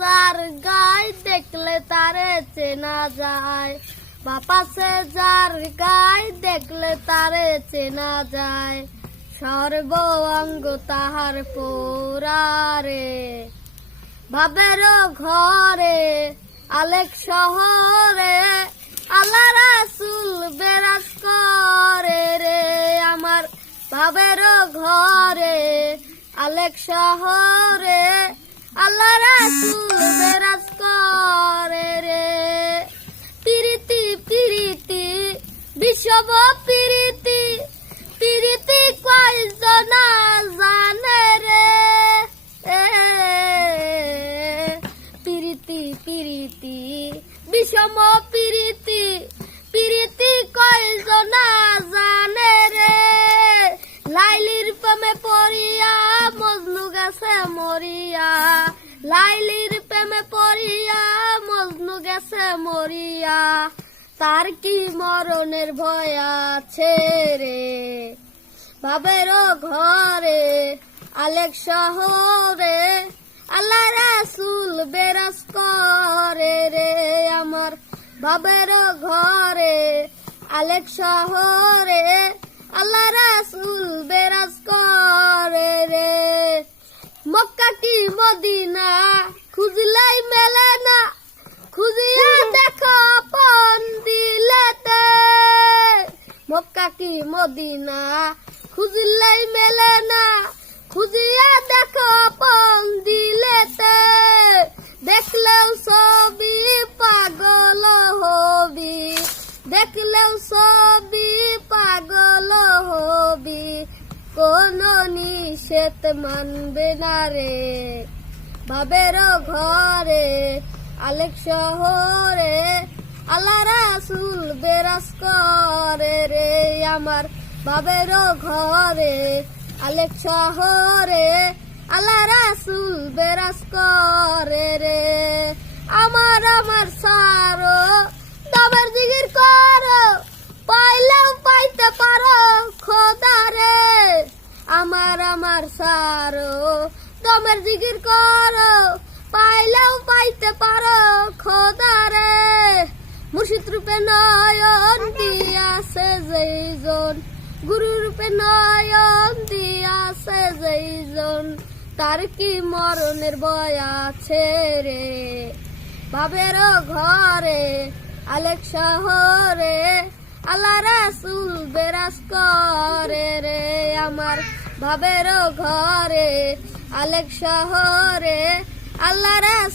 যার গায় দেখলে তারে চেনা যায়, বাপাসে যার গায় দেখলে তারে চেনা যায়, সর্ব অঙ্গ তাহার পোড়ারে। ভাবের ঘরে আলেক শহরে আল্লাহ রাসূল বেরাজ করে রে আমার। ভাবের ঘরে আলেক শহরে আল্লাহ রাসূল বেরাজ করে রে। পিরিতি পিরিতি বিষব পিরিতি, পিরিতি কয়জনা জানে রে। পিরিতি পিরিতি বিষম পিরিতি, পিরিতি কয়জনা জানে রে। লাইলির প্রেমে পড়িয়া মজনু গেছে মরিয়া, লাইলির প্রেমে পড়িয়া মজনু গেছে মরিয়া, তার কি মরণের ভয় আছে রে। ভাবের ঘরে আলেক শহরে আল্লাহ রাসূল বেরাজ করে রে আমার। ভাবের ঘরে আলেক শহরে আল্লাহ রাসূল বেরাজ করে রে। মক্কা কি মদিনা খুঁজলেই মেলে না, খুঁজিয়া দেখো আপন দিলেতে। মক্কা কি মদিনা খুঁজলেই মেলে না, খুঁজিয়া দেখো আপন দিলেতে। দেখলেও ছবি পাগল হবি, দেখলেও ছবি পাগল হবি, কোন নিষেধ মানবে না রে। ভাবের ঘরে আলেক শহরে আল্লাহ রাসূল বেরাজ করে রে আমার। ভাবের ঘরে আলেক শহরে আল্লাহ রাসূল বেরাজ করে রে। আমার আমার সারো দমের জিগির করো, পাইলেও পাইতে পারো খোদা রে। আমার আমার সারো দমের জিগির করো, পাইলেও পাইতে পারো খোদা রে। মুর্শিদ রূপে নয়ন দিয়াছে যেইজন, গুরু রূপে নয়ন দিয়াছে যেইজন, তার কি মরণের ভয় আছে রে। ভাবের ঘরে আলেক শহরে আল্লাহ রাসূল বেরাজ করে রে আমার। ভাবের ঘরে আলেক শহরে আল্লাহ রাসূল